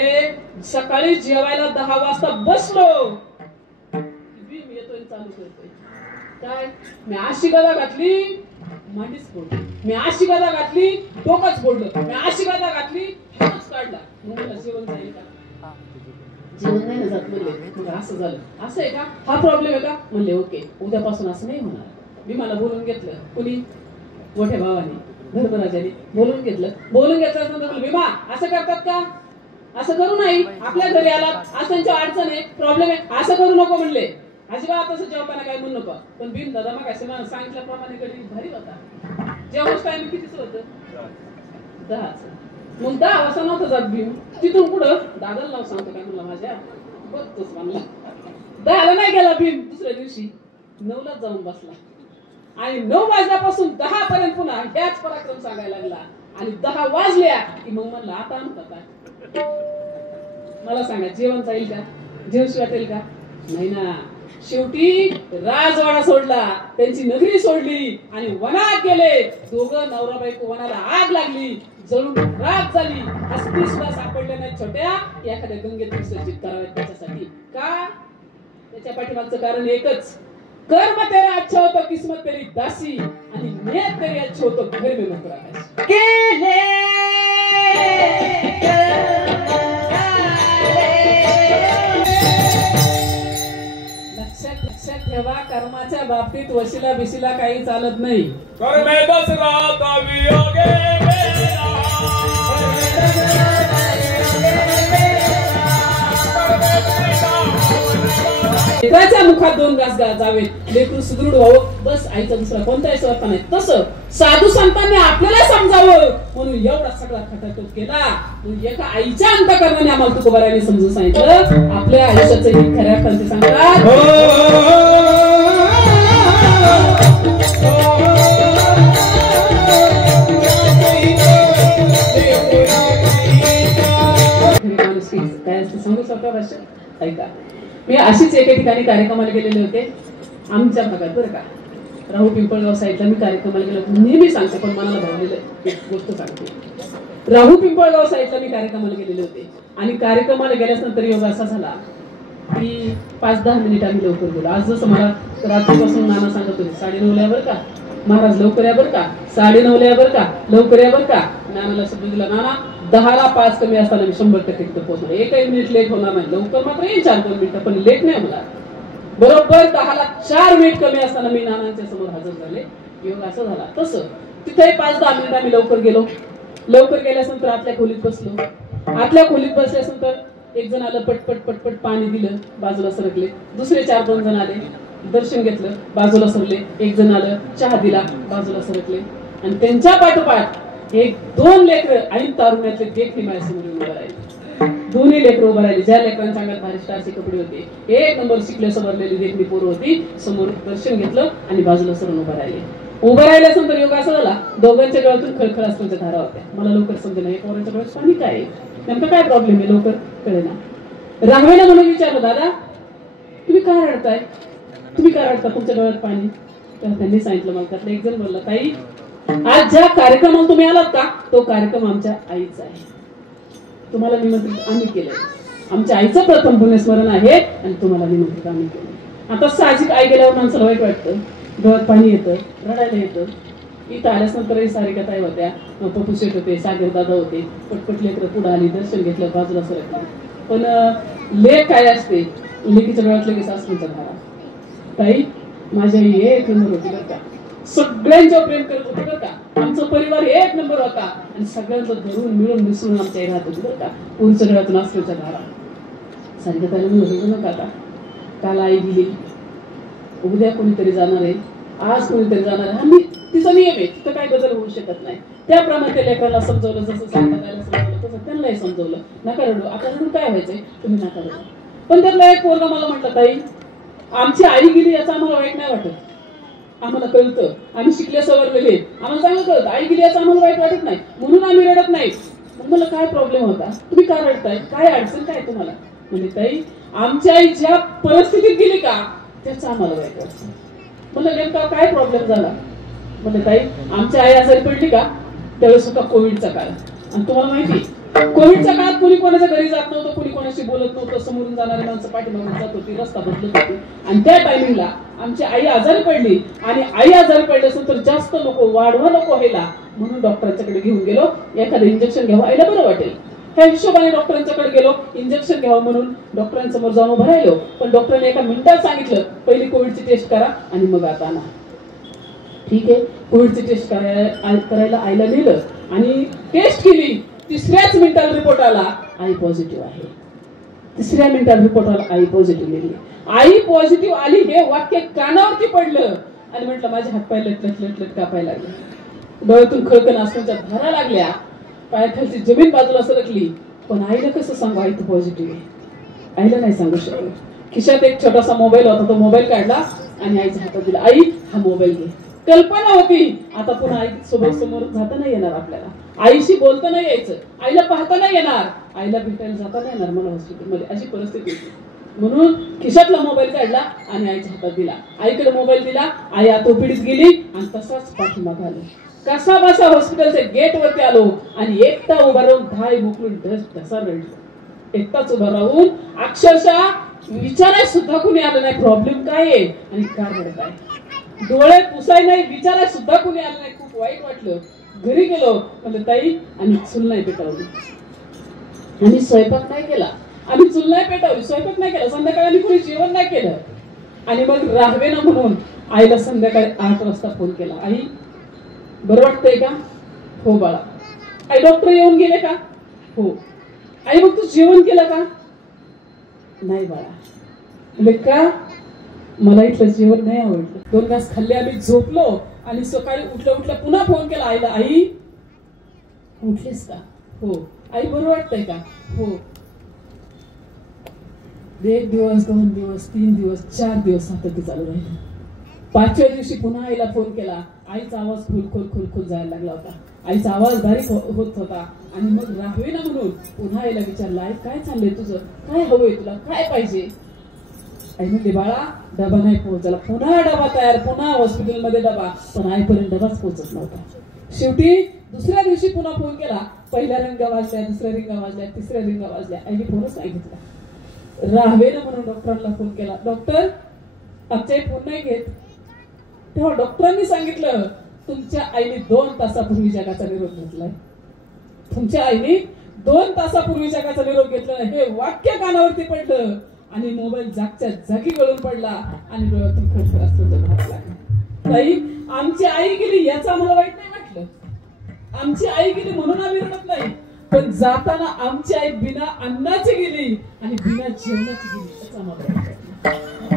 सकाळी जेवायला 10 वाजता बसलो, मी येतोय चालू करतोय काय, मी अशी गदा घातली मांडीच फोडली, मी अशी गदा घातली डोकंच फोडलं, मी अशी गदा घातली हातच काढला. मग मला जेवण जाईल का? जेवण नाही ना जात म्हणले. मग असं झालं, असं आहे का, हा प्रॉब्लेम आहे का? म्हणले ओके, उद्यापासून असं नाही होणार. मी मला बोलून घेतलं, कुणी? मोठ्या भावाने, धर्मराजाने बोलून घेतलं. बोलून घेतल्यानंतर भीमा असं करतात का? असं करू नाही, आपल्या घरी आलात, आज त्यांच्या अडचण आहे, प्रॉब्लेम आहे, असं करू नको म्हणले. अजिबात असं जेवताना काय म्हणू नको. पण भीम दादा मग असं मला सांगितल्याप्रमाणे कधी भारी होता. जेवणाच टाइम कितीच होतं? 10च. मग 10 वाजता नव्हतं जात भीम. तिथून पुढं दादाला नाव सांगतो काय म्हणला माझ्या, बघतोच म्हणला. 10ला नाही गेला भीम, दुसऱ्या दिवशी 9लाच जाऊन बसला आणि 9 वाजल्यापासून 10 पर्यंत पुन्हा ह्याच पराक्रम सांगायला लागला. आणि 10 वाजल्या की मग म्हणला आता आणतात काय, मला सांगा जेवण जाईल का, जेवशी वाटेल का? नाही ना. शेवटी राजवाडा सोडला, त्यांची नगरी सोडली आणि वनात गेले. दोघं नवरा बायको, वनाला आग लागली, जळून राख झाली. हस्ती सुद्धा सापडल्या नाही छोट्या, एखाद्या गंगेत विसर्जित कराव्यात त्याच्यासाठी. का? त्याच्या पाठीमागचं कारण एकच, कर्म तेरा अच्छा हो तो किस्मत तेरी दासी आणि नियत तेरी अच्छा हो तो घर में नौकरा है. लक्षात ठेवा, कर्माच्या बाबतीत वशिला बिशीला काही चालत नाही. लेकराच्या मुखात 2 घास जावेत, लेकरू सुदृढ व्हावं, बस आईचा दुसरा कोणताही स्वार्थ नाही. तसं साधू संतांनी आपल्याला समजावं म्हणून एवढा सगळा खटाटोप केला. एका आईच्या अंतःकरणाने आम्हाला तुकोबाराने समजून सांगितलं, आपल्या आयुष्याचं हे खऱ्या अर्थाने सांगतात. काय असतं सांगू सोप्या भाषेत ऐका. मी अशीच एके ठिकाणी कार्यक्रमाला गेलेले होते आमच्या भागात, बरं का, राहू पिंपळगाव साईडला मी कार्यक्रमाला गेलो होतो. नेहमी सांगते पण मनाला भावलेलं एक गोष्ट सांगते. राहू पिंपळगाव साईडला मी कार्यक्रमाला गेलेले होते आणि कार्यक्रमाला गेल्यानंतर योग असा झाला की 5-10 मिनिट आम्ही लवकर गेलो. आज जसं मला रात्रीपासून नाना सांगत होते 9:30 बरं का महाराज, लवकर या बरं का, 9:30 बरं का, लवकर या बरं का. नानाला शब्द दिला, नाना 10ला 5 कमी असताना मी 100% तिथं पोहोचणार, 1 मिनिट लेट होणार नाही. लवकर मात्र येईल 4-2 मिनिटं, पण लेट नाही होणार. बरोबर 10ला 4 मिनिट कमी असताना मी नानांच्या समोर हजर झाले. योग असं झाला. तसं तिथे 5-10 मिनिट आम्ही लवकर गेलो. लवकर गेल्यानंतर आतल्या खोलीत बसलो. आतल्या खोलीत बसल्यानंतर एक जण आलं, पटपट पटपट पाणी दिलं, बाजूला सरकले. दुसरे 4-2 जण आले, दर्शन घेतलं, बाजूला सरले. एक जण आलं, चहा दिला, बाजूला सरकले. आणि त्यांच्या पाठोपाठ 1-2 लेकरं आणि तारुण्यातले देखणी माझ्यासमोर उभं राहिले. दोन्ही लेकरं उभं राहिले. ज्या लेकरांच्या अंगात भारी स्टारचे कपडे होते, 1 नंबर शिकले समरलेली देखणी पोरं होती. समोर दर्शन घेतलं आणि बाजूला सरून उभं राहिले. उभं राहिल्यानंतर योग असा झाला, दोघांच्या डोळ्यातून खळखळ असल्याच्या धारा होत्या. मला लवकर समजेना एक पोरांच्या डोळ्यात पाणी काय आहे, नेमकं काय प्रॉब्लेम आहे, लवकर कळेना. राघवेला म्हणून विचारलं, दादा तुम्ही काय रडताय, तुम्ही काय रडता, तुमच्या डोळ्यात पाणी? तर त्यांनी सांगितलं मला. त्यातला एक जण बोलला, ताई आज ज्या कार्यक्रमाला तुम्ही आलात का, तो कार्यक्रम आमच्या आईचा आहे. तुम्हाला निमंत्रित आम्ही केलंय, आमच्या आईचं प्रथम पुण्यस्मरण आहे आणि तुम्हाला निमंत्रित आम्ही केलं. आता साहजिक आई गेल्यावर माणसाला वाईट वाटतं, डोळ्यात पाणी येतं, रडायला येतं. इथं आल्यानंतरही सारिका ताई होत्या, पप्पू शेठ होते, सागर दादा होते. पटपट लेकरं पुढे आली, दर्शन घेतलं, बाजूला सरकलं. पण लेख काय असते, लेकीच्या डोळ्यात लगेच सासरीचा धारा. ताई माझ्या आई 1 नंबर होती बरं का, सगळ्यांच्यावर प्रेम करत होते बरं का. आमचा परिवार एक नंबर होता आणि सगळ्यांचं धरून मिळून मिसळून आमच्या आई राहत होती बरं का. पुढच्या घरातून असल्याच्या घरात सांगितलं म्हणू नका आता. काल आई गेली, उद्या कोणीतरी जाणार आहे, आज कोणीतरी जाणार आहे. आम्ही तिचा नियम आहे, तिथं काही बदल होऊ शकत नाही. त्याप्रमाणे त्या लेकराला समजवलं, जसं सांगतायला समजवलं तसं त्यांनाही समजवलं. नका रडू, आता रडू काय व्हायचंय, तुम्ही नका रडू. पण त्यातला एक पोरगा मला म्हटलं, ताई आमची आई गेली याचं आम्हाला वाईट नाही वाटत, आम्हाला कळतं, आम्ही शिकले सवरलेले, आम्हाला चांगलं कळतं. आई गेली याचं आम्हाला वाईट वाटत नाही म्हणून आम्ही रडत नाही. मग मला काय प्रॉब्लेम होता, तुम्ही का रडताय, काय अडचण काय तुम्हाला. म्हणजे ताई आमची आई ज्या परिस्थितीत गेली का त्याचं आम्हाला वाईट वाटतं. मला नेमका काय प्रॉब्लेम झाला. म्हणजे ताई आमची आई आजारी पडली का त्यावेळेस होता कोविडचा काळ. आणि तुम्हाला माहिती कोविडच्या काळात कोणी कोणाच्या घरी जात नव्हतं, कोणी कोणाशी बोलत नव्हतं. समोरून जाणारी माणसं पाठीमागून जात होती, रस्ता बदलत होती. आणि त्या टायमिंगला आमची आई आजारी पडली. आणि आई आजारी पडली असेल तर जास्त नको, वाढवा नको व्हायला म्हणून डॉक्टरांच्याकडे घेऊन गेलो. एखादं इंजेक्शन घ्यावं, आईला बरं वाटेल ह्या हिशोबाने डॉक्टरांच्याकडे गेलो. इंजेक्शन घ्यावं म्हणून डॉक्टरांसमोर जाऊन उभं राहिलो. पण डॉक्टरांनी एका मिनिटात सांगितलं, पहिली कोविडची टेस्ट करा आणि मग आता ना. ठीक आहे, कोविडची टेस्ट करायला आईला नेलं आणि टेस्ट केली. तिसऱ्याच मिनिटाला रिपोर्ट आला आई पॉझिटिव्ह आहे. तिसऱ्या मिनिटाला रिपोर्ट आला आई पॉझिटिव्ह निघली. आई पॉझिटिव्ह आली हे वाक्य कानावरती पडलं आणि म्हटलं माझे हातपाय लटलट कापायला लागले, डोळ्यातून खळखळ असण्याच्या धारा लागल्या, पायाखालची जमीन बाजूला सरकली. पण आईला कसं सांगू आई तू पॉझिटिव्ह आहे, आईला नाही सांगू शकलो. खिशात एक छोटासा मोबाईल होता, तो मोबाईल काढला आणि आईच्या हातात दिला, आई हा मोबाईल घे. कल्पना होती आता पुन्हा आई सोबत समोर जाता नाही येणार, आपल्याला आईशी बोलता नाही यायचं, आईला पाहता नाही येणार, आईला भेटायला जाता नाही येणार मला हॉस्पिटलमध्ये, अशी परिस्थिती होती. म्हणून खिशातला मोबाईल काढला आणि आईच्या हातात दिला. आईकडे मोबाईल दिला, आई आत ओपीडीत गेली आणि तसाच पाठीमागे आलो. कसा बसा हॉस्पिटलच्या गेट वरती आलो आणि एकटा उभा राहून धाय मोकळून ढसा रडलो. एकटाच उभा राहून अक्षरशः विचाराय सुद्धा कुणी आलं नाही प्रॉब्लेम काय आहे आणि का रडत आहे. डोळे पुसाय नाही, विचाराय सुद्धा कुणी आलं नाही. खूप वाईट वाटलं. घरी गेलो, म्हणलं ताई आम्ही चूल नाही पेटवली, आम्ही स्वयंपाक नाही केला, आम्ही चूल नाही पेटवली, स्वयंपाक नाही केला, संध्याकाळी आम्ही कोणी जेवण नाही केलं. आणि मग राहवे ना म्हणून आईला संध्याकाळी 8 वाजता फोन केला, आई बरं वाटतंय का. हो बाळा. आई डॉक्टर येऊन गेले का. हो. आई मग तू जेवण केलं का. नाही बाळा. म्हणजे का, मला इथलं जेवण नाही आवडलं. 2 घास खाल्ले, आम्ही झोपलो आणि सकाळी उठल्या पुन्हा फोन केला आईला, आई उठलीस का. हो. आई बरं वाटतंय का. हो. 1 दिवस 2 दिवस 3 दिवस 4 दिवस सातत्य चालू राहिलं. 5व्या दिवशी पुन्हा आईला फोन केला. आईचा आवाज खुल जायला लागला होता, आईचा आवाज बारीक होत होता. आणि मग राहवे ना म्हणून पुन्हा आईला विचारलं, आई काय चाललंय तुझं, काय हवंय तुला, काय पाहिजे. आई म्हणली बाळा डबा नाही पोहोचला. पुन्हा डबा तयार, पुन्हा हॉस्पिटलमध्ये डबा, पण आईपर्यंत डबाच पोहोचत नव्हता. शेवटी दुसऱ्या दिवशी पुन्हा फोन केला. पहिल्या रिंगा वाजल्या, दुसऱ्या रिंगा वाजल्या, तिसऱ्या रिंगा वाजल्या. आईने फोनच नाही घेतला. राहवे ना म्हणून डॉक्टरांना फोन केला. डॉक्टर आमच्या आई फोन नाही घेत. तेव्हा डॉक्टरांनी सांगितलं तुमच्या आईने 2 तासापूर्वी जगाचा निरोप घेतलाय. तुमच्या आईने 2 तासापूर्वी जगाचा निरोप घेतला. हे वाक्य कानावरती पडलं आणि मोबाईल जागच्या जागी गळून पडला आणि डोळ्यातून खळखळ असल्याचं भास लागला. ताई आमची आई गेली याचं आम्हाला वाईट नाही वाटलं, आमची आई गेली म्हणून आम्ही रडत नाही. पण जाताना आमची आई बिना अन्नाची गेली आणि बिना जेवणाची गेली याचं आम्हाला वाईट वाटलं.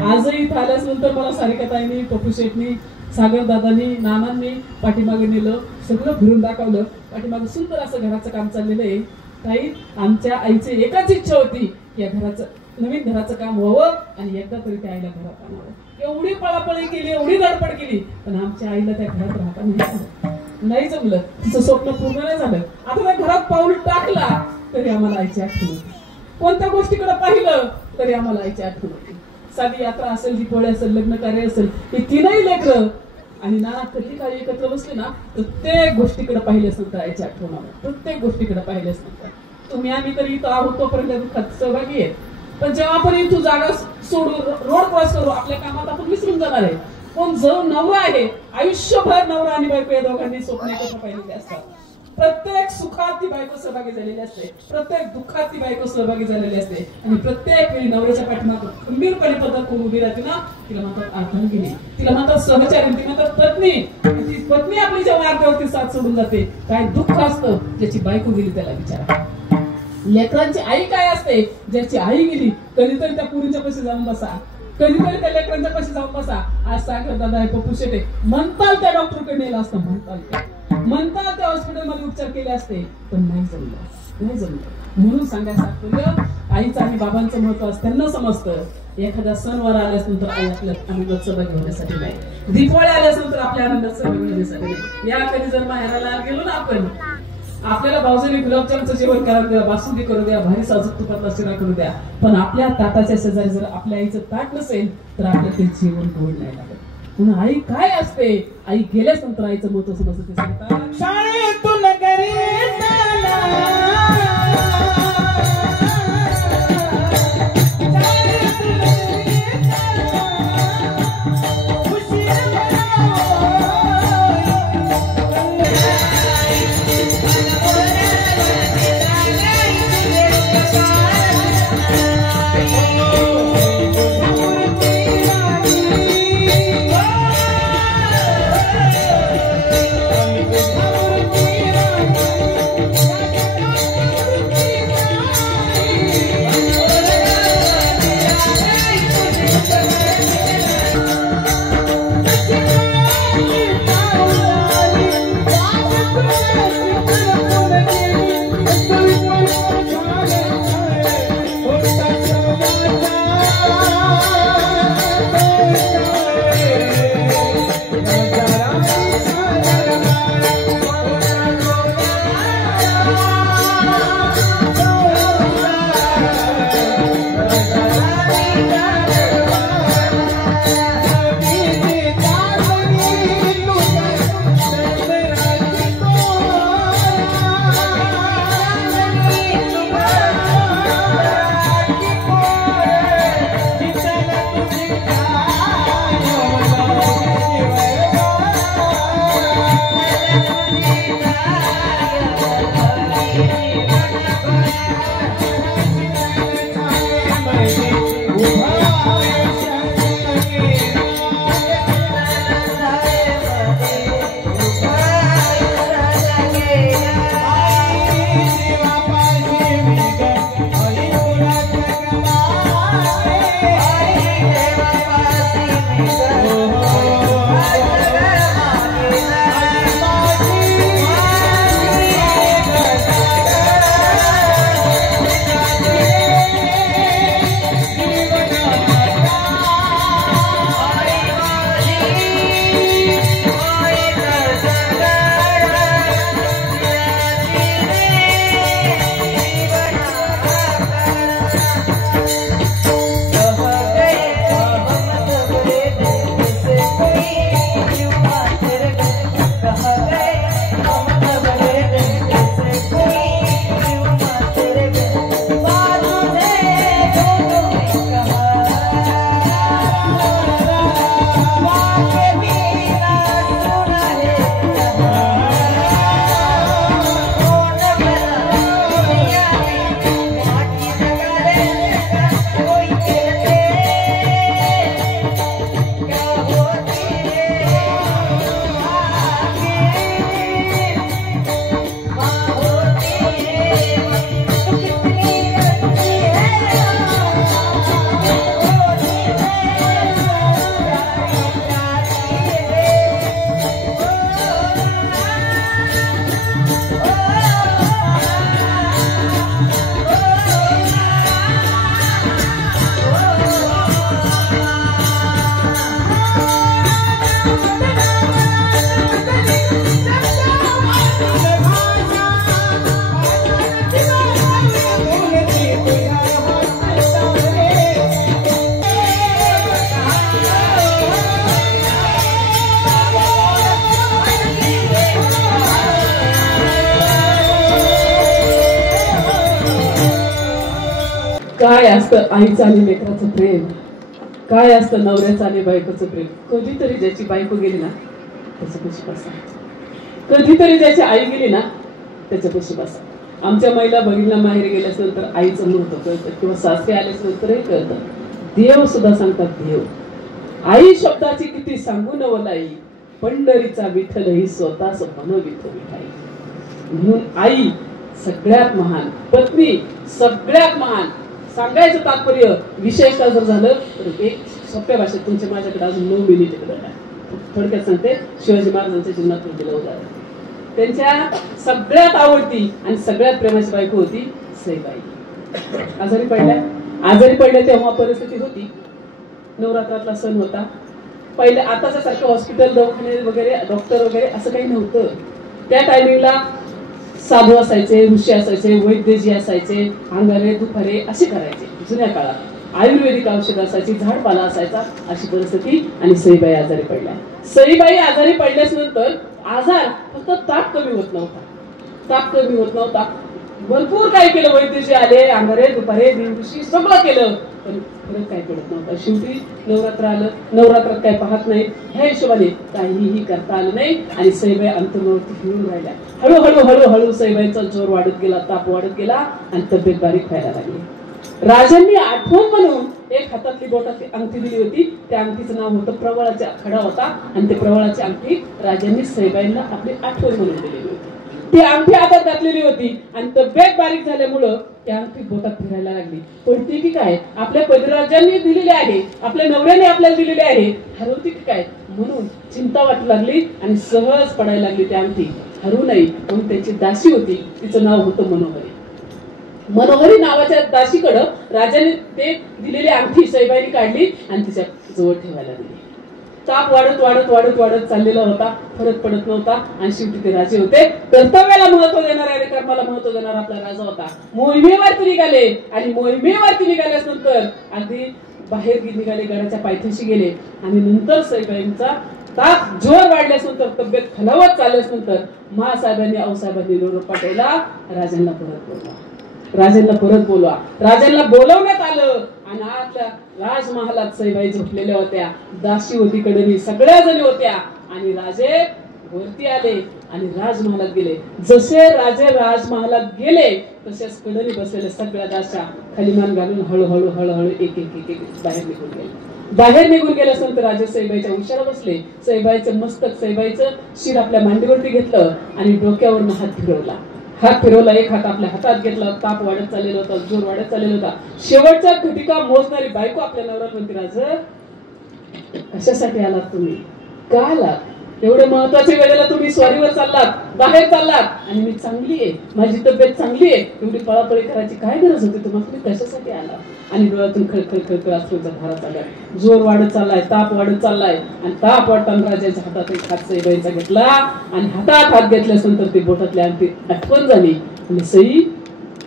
आजही इथं आल्यानंतर मला सारिकाताईंनी, पप्पू शेठनी, सागर दादांनी, नानांनी पाठीमागे नेलं, सगळं फिरून दाखवलं. पाठीमागे सुंदर असं घराचं काम चाललेलं आहे. ताई आमच्या आईची एकच इच्छा होती, या घराचं नवीन घराचं काम व्हावं आणि एकदा तरी त्या आईला घरात आणावं. एवढी पळापळी केली, एवढी धडपड केली, पण आमच्या आईला त्या घरात राहता नाही जमलं. तिचं स्वप्न पूर्ण नाही झालं. आता त्या घरात पाऊल टाकला तरी आम्हाला आईची आठवण होती. कोणत्या गोष्टीकडे पाहिलं तरी आम्हाला आईची आठवण होती. साधी यात्रा असेल, दीपावली असेल, लग्न कार्य असेल, ही 3ही लेकरं आणि नाना कधी काही एकत्र बसले ना प्रत्येक गोष्टीकडे पाहिले असेल तर आईची आठवण आलं. प्रत्येक गोष्टीकडे पाहिले असेल तर तुम्ही आम्ही तरी इथं आहोत तोपर्यंत दुःखात सहभागी आहे. पण जेव्हा आपण इथून जागा सोडून रोड क्रॉस करू आपल्या कामात आपण विसरून जाणार आहे. पण जो नवरा आहे आयुष्यभर नवरा आणि बायको या दोघांनी स्वप्न एकत्र पाहिलेले असतात. प्रत्येक सुखात ती बायको सहभागी झालेली असते, प्रत्येक दुःखात ती बायको सहभागी झालेली असते आणि प्रत्येक वेळी नवऱ्याच्या पाठीमागे खंबीरपणे पदर कोण उभी राहते ना, तिला म्हणतात अर्धांगिनी, तिला म्हणतात सहचारी, ती म्हणतात पत्नी. ती पत्नी आपली जेव्हा मार्गावरती साथ सोडून जाते, काय दुःख असतं ज्याची बायको गेली त्याला विचारा. लेकरांची आई काय असते, ज्याची आई गेली. कधीतरी त्या पुरीच्या पाशी जाऊन बसा, कधीतरी त्या लेकरांच्या पाशी जाऊन बसा. आज सागर दादा आहे, पप्पू शेटे म्हणताल त्या डॉक्टरकडे नेलं असतं, म्हणताल त्या हॉस्पिटलमध्ये उपचार केले असते, पण नाही जमलं. म्हणून सांगायचं आईचं आणि बाबांचं महत्व त्यांना समजतं. एखादा सणवार आल्यानंतर आई आपल्या आनंदात सहभागी होण्यासाठी नाही, दिवाळी आल्यानंतर आपल्या आनंदात सहभागी होण्यासाठी नाही. या कधी जर माहेराला गेलो ना आपण, आपल्याला भाऊजीने गुलाबजामचं जेवण करायला द्या, बासुंदी करू द्या, भारी साजूक तुपातला शिरा करू द्या, पण आपल्या ताटाच्या शेजारी जर आपल्या आईचं ताट नसेल तर आपल्याला ते जेवण गोड नाही लागत. म्हणून आई काय असते, आई गेल्याच नंतर आईचं महत्व समजतं. ते सांगतात शाळेतून घरी काय असतं आईचं आणि लेकराचं प्रेम, काय असतं नवऱ्याचं आणि बायकोचं प्रेम. कधीतरी ज्याची बायको गेली ना त्याचं कशी बसा, कधीतरी ज्याची आई गेली ना त्याच्यापाशी बसा. आमच्या महिला बहिणीला माहेरी गेल्यानंतर आईचं महत्व कळतं किंवा सासरे आल्यानंतरही कळतं. देव सुद्धा सांगतात देव. आई शब्दाची किती सांगू नवलाई, पंढरीचा विठ्ठल ही स्वतःच मनवितो विठाई. म्हणून आई सगळ्यात महान, पत्नी सगळ्यात महान. सांगायचं तात्पर्य विशेषतः जर झालं तर एक सोप्या भाषेत, तुमच्या माझ्याकडे अजून 9 मिनिट थोडक्यात सांगते. शिवाजी महाराजांच्या जीवनात दिलं उदाहरण. त्यांच्या सगळ्यात आवडती आणि सगळ्यात प्रेमाची बायको होती सईबाई. आजारी पडल्या तेव्हा परिस्थिती होती, नवरात्रातला सण होता. पहिले आताच्या सारखं हॉस्पिटल, दवाखाने वगैरे, डॉक्टर वगैरे असं काही नव्हतं. त्या टायमिंगला साधू असायचे, ऋषी असायचे, वैद्यजी असायचे, अंगारे दुपारे असे करायचे. जुन्या काळात आयुर्वेदिक औषध असायची, झाडपाला असायचा, अशी परिस्थिती. आणि सईबाई आजारी पडल्या. सईबाई आजारी पडल्यास नंतर आजार फक्त ताप कमी होत नव्हता. भरपूर काय केलं, वैद्यजी आले, अंगारे दुपारे दिवशी सगळं केलं, पण फरक काय पडत नव्हता. शेवटी नवरात्र आलं. नवरात्रात काय पाहत नाही, ह्या हिशोबाने काहीही करता आलं नाही. आणि सईबाई अंतर्मूर्ती फिरून राहिल्या. हळूहळू सईबाईचा जोर वाढत गेला, ताप वाढत गेला आणि तब्येत बारीक व्हायला लागली. राजांनी आठवण म्हणून एक हातातली बोटातली अंगठी दिली होती. त्या अंगठीचं नाव होतं प्रवळाचा खडा होता. आणि ते प्रवळाची अंगठी राजांनी सईबाईंना आपली आठवण म्हणून दिलेली होती. ती अंगठी हातात घातलेली होती आणि तब्येत बारीक झाल्यामुळं त्या अंगठी बोटात फिरायला लागली. पडते की काय, आपल्या पतिराजांनी दिलेली आहे, आपल्या नवऱ्याने आपल्याला दिलेली आहे, हरवते की काय म्हणून चिंता वाटू लागली आणि सहज पडायला लागली. त्या अंगठी हरवू नये म्हणून त्यांची दासी होती, तिचं नाव होतं मनोहरी. मनोहरी नावाच्या दासीकडं राजाने ते दिलेली अंगठी सईबाईंनी काढली आणि तिच्या जवळ ठेवायला दिली. ताप वाढत चाललेला होता, फरक पडत नव्हता. आणि शेवटी ते राजे होते, कर्तव्याला महत्व देणारा आणि कर्माला महत्व देणारा आपला राजा होता. मोहिमेवरती निघाले आणि मोहिमेवरती निघाल्यास नंतर अगदी बाहेर निघाले, गडाच्या पायथ्याशी गेले. आणि नंतर सईबाईंचा ताप जोर वाढल्यास नंतर, तब्येत खालावत चालल्यास नंतर महासाहेबांनी आऊसाहेबांनी निरोप पाठवला, राजांना परत बोलवा. राजांना बोलवण्यात आलं आणि आतल्या राजमहालात सईबाई झोपलेल्या होत्या. दासी होती कडनी, सगळ्या जणी होत्या. आणि राजे वरती आले आणि राजमहालात गेले. जसे राजे राजमहालात गेले तसेच कडनी बसलेल्या सगळ्या दास्या खाली मान घालून हळूहळू एक बाहेर निघून गेल्यास नंतर राजे सईबाईच्या उशाला बसले. सईबाईचं मस्तक, सईबाईचं शिर आपल्या मांडीवरती घेतलं आणि डोक्यावरून हात फिरवला. एक हात आपल्या हातात घेतला. ताप वाढत चाललेला होता, जोर वाढत चाललेला होता. शेवटच्या घटिका मोजणारी बायको आपल्या नवऱ्याला म्हणते, राज कशासाठी आलात तुम्ही, का आलात? एवढे महत्वाच्या वेळेला तुम्ही स्वारीवर चाललात, बाहेर चाललात आणि मी चांगली आहे, माझी तब्येत चांगली आहे, एवढी पळापळी करायची काय गरज होती तुम्हाला, तुम्ही कशासाठी आलात? आणि डोळ्यातून खळखळ अश्रूचा धारा चाललाय. जोर वाढत चाललाय, ताप वाढत चाललाय. आणि ताप वाढताना राजाच्या हातात एक हात सईबाईचा घेतला आणि हातात हात घेतल्यास नंतर ती बोटातल्या अंगठी आठवण झाली. आणि सई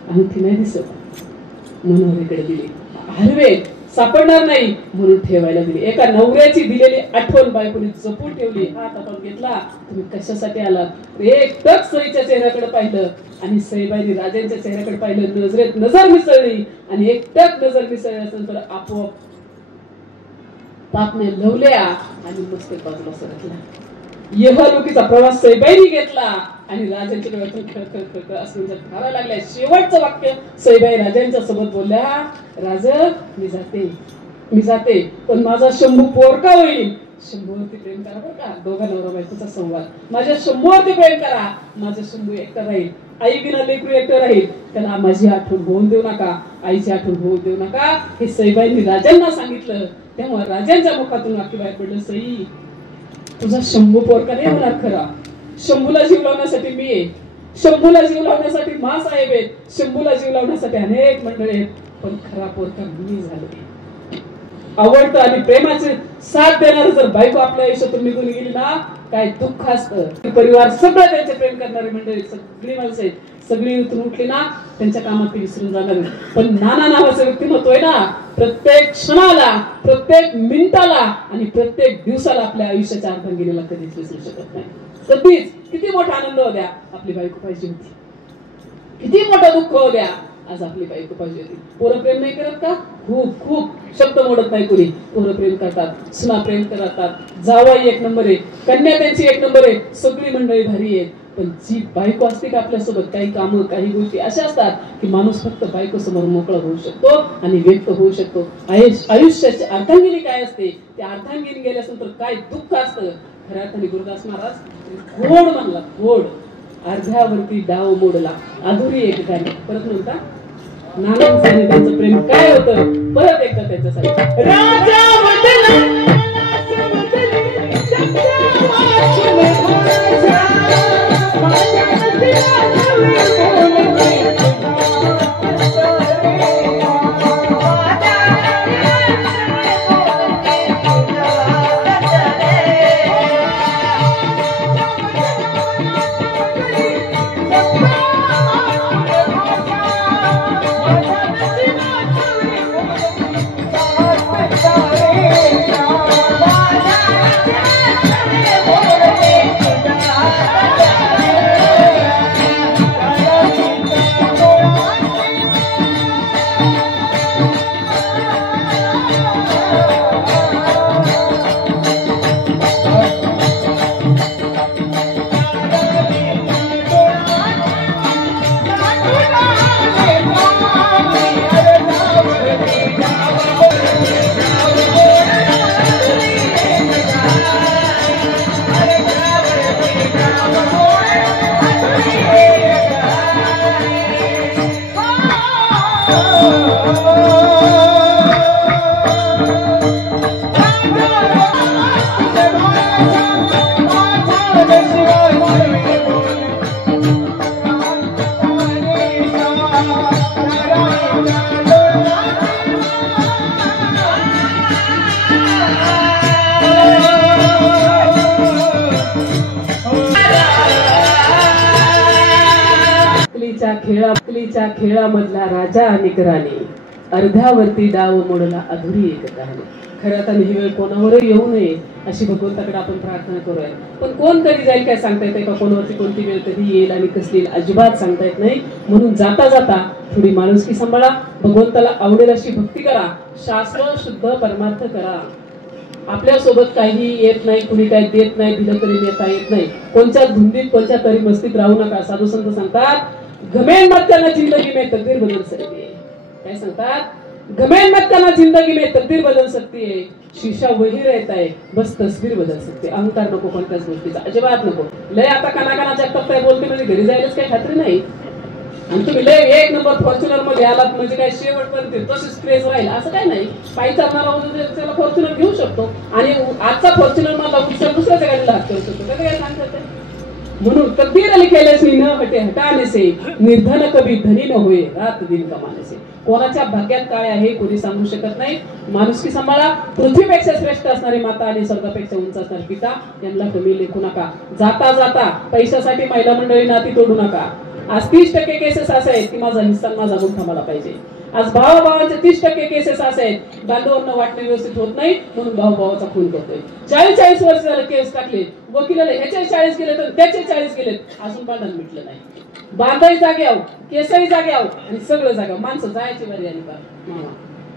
अंगठी नाही दिसत, मनोहरीकडे दिली. हरवे सापडणार नाही म्हणून ठेवायला दिली. एका नवऱ्याची दिलेली आठवण बायकोने जपून ठेवली. हात आपण घेतला, तुम्ही कशासाठी आलात? एकटक सईच्या चेहऱ्याकडे पाहिलं आणि सईबाईंनी राजांच्या चेहऱ्याकडे पाहिलं. नजरेत नजर मिसळली आणि एकटक नजर मिसळल्यानंतर आपोआप पापने लवल्या आणि मस्तक बाजूला सरकला. यहलोकीचा प्रवास सईबाईंनी घेतला आणि राजांच्या डोळ्यातून खळखळ अश्रूंच्या धारा लागल्या. शेवटचं वाक्य सईबाई राजांच्या सोबत बोलल्या, राज मी जाते पण माझा शंभू पोरका होईल. शंभूवरती प्रेम करा बरं का, दोघा नवरा बायकोचा संवाद. माझ्या शंभूवरती प्रेम करा, माझा शंभू एकटा राहील, आई बिना लेकरू एकटं राहील, त्याला माझी आठवण होऊन देऊ नका, आईची आठवण होऊन देऊ नका. हे सईबाईंनी राजांना सांगितलं. तेव्हा राजांच्या मुखातून वाक्य बाहेर पडलं, सई तुझा शंभू पोरका नाही होणार खरा. शंभूला जीव लावण्यासाठी मी आहे, शंभूला जीव लावण्यासाठी मासाहेब आहेत, शंभूला जीव लावण्यासाठी अनेक मंडळी आहेत, पण खरा पोरका मी झालो. आवडतं आणि प्रेमाचे साथ देणारी जर बायको आपल्या आयुष्यातून निघून गेली ना, काय दुःख असतं. परिवार सगळं त्यांचे प्रेम करणारी मंडळी, सगळी माणसं आहेत, सगळी उतरून उठली ना त्यांच्या कामात ते विसरून जाणार. पण नाना नावाचं व्यक्तिमत्व आहे ना, प्रत्येक क्षणाला, प्रत्येक मिनिटाला आणि प्रत्येक दिवसाला आपल्या आयुष्याच्या अर्धांगिनीला गेलेला कधीच विसरू शकत नाही. कधीच. किती मोठा आनंद होत्या, आपली बायको पाहिजे होती. किती मोठा दुःख होत्या, आज आपली बायको पाहिजे होती. पोरं प्रेम नाही करत का? खूप शब्द मोडत नाही कोणी. पोरं प्रेम करतात, सुना प्रेम करतात, जावाई एक नंबर आहे, कन्या त्यांची एक नंबर आहे, सगळी मंडळी भारी आहेत. पण जी बायको असते का आपल्यासोबत काही कामं काही गोष्टी अशा असतात की माणूस फक्त बायको समोर मोकळा होऊ शकतो आणि व्यक्त होऊ शकतो. आयुष्याची अर्धांगिनी काय असते, त्या अर्धांगिनी गेल्यानंतर काय दुःख असतं. खऱ्या अर्थाने गुरुदास महाराज घोड म्हणला, घोड अर्ध्यावरती डाव मोडला अधुरी एक गाणी. परत म्हणता नानांचं त्यांचं प्रेम काय होतं, परत एकदा त्याच्यासाठी राजा अक्कलीच्या खेळामधला राजा अनेक राणी, अर्ध्यावरती डाव मोडला अधुरी एक कहाणी. खरं आता ही वेळ कोणावरही येऊ नये अशी भगवंताकडे आपण प्रार्थना करूया. पण कोण कधी जाईल काय सांगता येते का, कोणावरती कोणती वेळ कधी येईल आणि कसली येईल अजिबात सांगता येत नाही. म्हणून जाता जाता थोडी माणुसकी सांभाळा, भगवंताला आवडेल अशी भक्ती करा, शास्त्र शुद्ध परमार्थ करा. आपल्या सोबत काही येत नाही, कुणी काही देत नाही, दिलं तरी नेता येत नाही. कोणत्या धुंदीत कोणत्या तरी मस्तीत राहू नका. साधू संत सांगतात घमेन मत करना जिंदगी में तकदीर बदल सकती है. काय सांगतात, घमेन मत करना जिंदगी में तकदीर बदल सकती है. शीशा वही रहता है बस तस्वीर बदल सकते. अहंकार नको कोणत्याच गोष्टीचा, अजिबात नको. लय आता कानाकानाच्या टप्प्यात बोलते म्हणजे घरी जायलाच काही खात्री नाही. आणि तुम्ही लय एक नंबर फॉर्च्युनर मध्ये आलात म्हणजे काय शेवटपर्यंत तशीच क्रेज राहील असं काय नाही. पायी चालणारा त्याला फॉर्च्युनर घेऊ शकतो आणि आजचा फॉर्च्युनर मला दुसऱ्याच्या गाडीला हात करू शकतो. त्याचं काय सांगतात. म्हणून तकदीर लिखेलेसी न हटे हटाने से, निर्धन कभी धनी न होए रात दिन कमाने से. कोणाच्या भाग्यात काय आहे कोणी सांगू शकत नाही. माणुसकी सांभाळा. पृथ्वीपेक्षा श्रेष्ठ असणारी माता आणि स्वर्गापेक्षा उंच असणारे पिता यांना कमी लेखू नका. जाता जाता पैशासाठी महिला मंडळी नाती तोडू नका. आज 30% केसेस असे आहेत की माझा हिस्सा माझा गुंठा मला पाहिजे. आज भावाभावांचे 30% केसेस असे आहेत बांधवांना वाटणे व्यवस्थित होत नाही म्हणून भावाचा खून करतोय. 40-40 वर्ष झालं केस टाकले, वकिलाला ह्याचे 40 गेले तर त्याचे 40 गेलेत, अजून भांडण मिटलं नाही. बांधाही जागे आहो, केसही जागे आहो आणि सगळं जागे. माणसं जायची वारी आली मामा,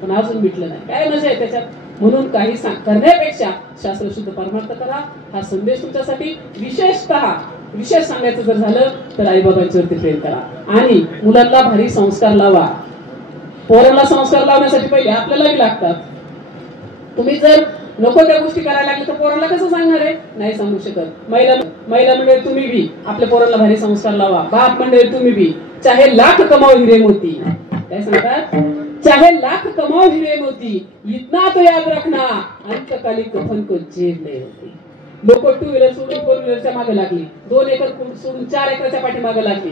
पण अजून मिटलं नाही. काय मजा आहे त्याच्यात. म्हणून काही करण्यापेक्षा शास्त्र शुद्ध परमार्थ करा. हा संदेश तुमच्यासाठी विशेष सांगायचं जर झालं तर आईबाबांच्यावरती प्रेम करा आणि मुलांना भारी संस्कार लावा. पोरांना संस्कार लावण्यासाठी पहिले आपल्यालाही लागतात. तुम्ही जर नको त्या गोष्टी करायला लागले तर पोरांना कसं सांगणार आहे, नाही सांगू शकत. महिला मंडळी तुम्ही बी आपल्या पोरांना भारी संस्कार लावा. बाप मंडळी तुम्ही बी चाहे लाख कमाओ हिरे मोती. काय सांगतात, चाहे लाख कमाओ हिरे मोती, इतना तो याद रखना अंतकाली कफन को जेब नहीं होती. लोक 2 व्हीलर सोडून 4 व्हीलरच्या मागे लागली, 2 एकर सोडून 4 एकरच्या पाठीमागे लागली,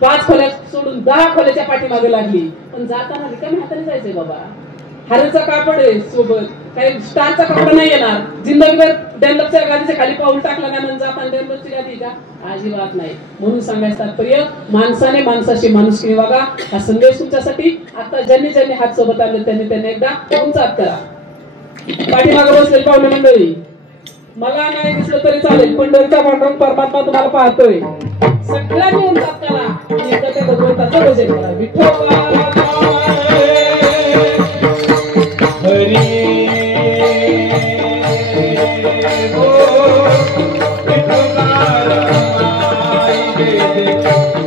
5 खोल्या सोडून 10 खोल्याच्या पाठीमागे लागली. पण जाताना रिकाम्या हाताने जायचंय बाबा. हारचा कापड आहे सोबत, काही स्टारचा कापड नाही येणार. जिंदगीभर डेनलपच्या गादीच्या खाली पाऊल टाकला का नंतर जाताना डेनलपची गादी का अजिबात नाही. म्हणून सांगायचं तात्पर्य, माणसाने माणसाशी माणुसकीने वागा. हा संदेश तुमच्यासाठी. आता ज्यांनी हात सोबत आणले त्यांनी एकदा उंच हात करा. पाठीमागे बसलेली पाहुणे मंडळी, मला नाही दिसलं तरी चालेल, पंढरीचा पांडुरंग परमात्मा तुम्हाला पाहतोय. सगळ्यांनी उंच हात करा आणि एकदा त्या भगवंताचा भजन करा. विठ्ठल हरी Hare